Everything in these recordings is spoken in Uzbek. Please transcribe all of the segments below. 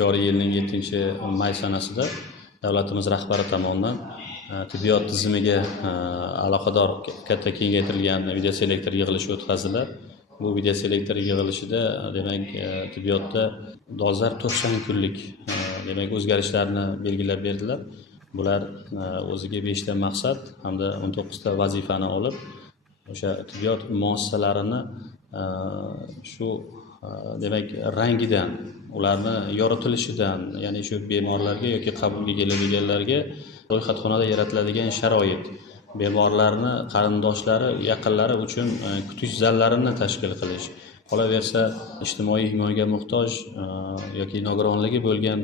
joriy yilning 7-may sanasida davlatimiz rahbari tomonidan tibbiyot tizimiga aloqador katta kengaytirilgan videoselektor yig'ilishi o'tkazdilar. Bu videoselektor yig'ilishida demak tibbiyotda dolzarb 90 kunlik demak o'zgarishlarni belgilab berdilar. Bular o'ziga 5 ta maqsad hamda 19 ta vazifani olib, o'sha tibbiyot muassasalarini shu demak rangidan, ularni yoritilishidan, ya'ni shu bemorlarga yoki qabulga keladiganlarga ro'yxatxonada yaratiladigan sharoit, bemorlarni qarindoshlari, yaqinlari uchun kutish zallarini tashkil qilish, qolaversa ijtimoiy himoyaga muhtoj yoki nogironligi bo'lgan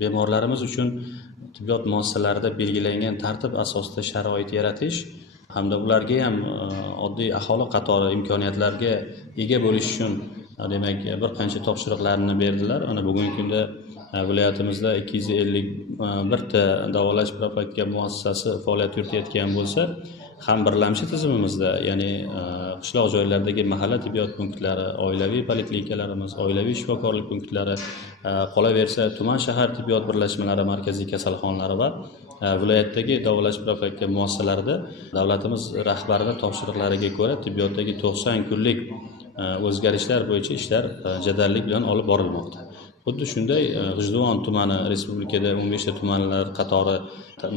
bemorlarimiz uchun tibbiyot muassasalarida belgilangan tartib asosida sharoit yaratish hamda ularga ham oddiy aholi qatori imkoniyatlarga ega bo'lish uchun demak bir qancha topshiriqlarni berdilar. Ana bugungi kunda viloyatimizda 251 ta davolash profilaktika muassasasi faoliyat yuritayotgan bo'lsa, ham birlamchi tizimimizda, ya'ni qishloq joylardagi mahalla tibbiyot punktlari, oilaviy poliklinikalarimiz, oilaviy shifokorlik punktlari, qolaversa tuman shahar tibbiyot birlashmalari, markaziy kasalxonalari va viloyatdagi davolash profilaktika muassasalarida davlatimiz rahbarining topshiriqlariga ko'ra tibbiyotdagi 90 kunlik o'zgarishlar bo'yicha ishlar jadallik bilan olib borilmoqda. Xuddi shunday G'ijduvon tumani respublikada 15 ta tumanlar qatori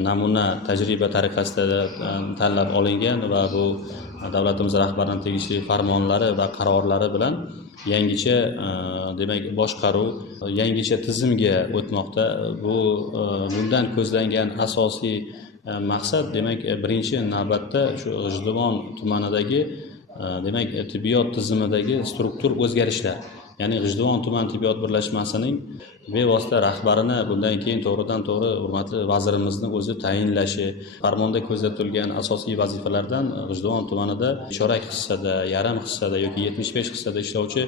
namuna tajriba tariqasida tanlab olingan va bu davlatimiz rahbarining tegishli farmonlari va qarorlari bilan yangicha demak boshqaruv, yangicha tizimga o'tmoqda. Bundan ko'zlangan asosiy maqsad demak birinchi navbatda shu G'ijduvon tumanidagi demak tibbiyot tizimidagi struktur o'zgarishlar. Ya'ni G'ijduvon tuman tibbiyot birlashmasining bevosita rahbarini bundan keyin to'g'ridan to'g'ri hurmatli vazirimizning o'zi tayinlashi, farmonda ko'zlatilgan asosiy vazifalardan G'ijduvon tumanida chorak hissada, yarim hissada yoki 75 hissada ishlovchi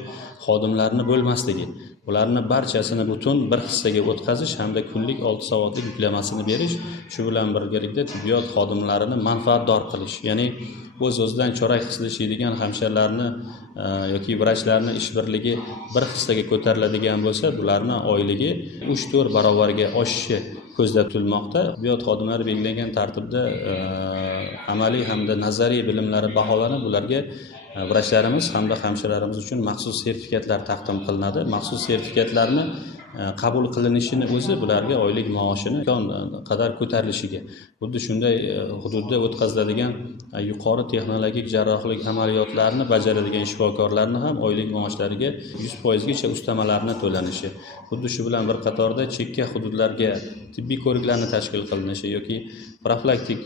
xodimlarni bo'lmasligi, ularni barchasini butun bir hissaga o'tkazish hamda kunlik 6 soatlik yuklamasini berish, shu bilan birgalikda tibbiyot xodimlarini manfaatdor qilish, ya'ni o'z-o'zidan chorak hissada ishlaydigan hamshiralarni yoki vrachlarni ish birligi bir hissaga ko'tariladigan bo'lsa, bularni oyligi 3-4 barobarga oshishi ko'zda tutilmoqda. Tibbiyot xodimlari belgilangan tartibda amaliy hamda nazariy bilimlari baholanib, ularga vrachlarimiz hamda hamshiralarimiz uchun maxsus sertifikatlar taqdim qilinadi. Maxsus sertifikatlarni qabul qilinishini o'zi bularga oylik maoshini qadar ko'tarilishiga, xuddi shunday hududda o'tkaziladigan yuqori texnologik jarrohlik amaliyotlarini bajaradigan shifokorlarni ham oylik maoshlariga 100% gacha ustamalarni to'lanishi, xuddi shu bilan bir qatorda chekka hududlarga tibbiy ko'riklarni tashkil qilinishi yoki profilaktik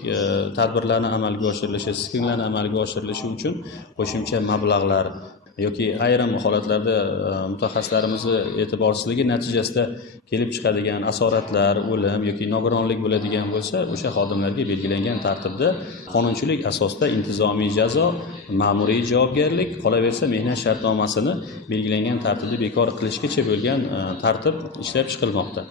tadbirlarni amalga oshirilishi, skrinlarni amalga oshirilishi uchun qo'shimcha mablag'lar yoki ayrim holatlarda mutaxassislarimizni e'tiborsizligi natijasida kelib chiqadigan asoratlar, o'lim yoki nogironlik bo'ladigan bo'lsa, o'sha xodimlarga belgilangan tartibda qonunchilik asosida intizomiy jazo, ma'muriy javobgarlik, qolaversa mehnat shartnomasini belgilangan tartibda bekor qilishgacha bo'lgan tartib ishlab chiqilmoqda.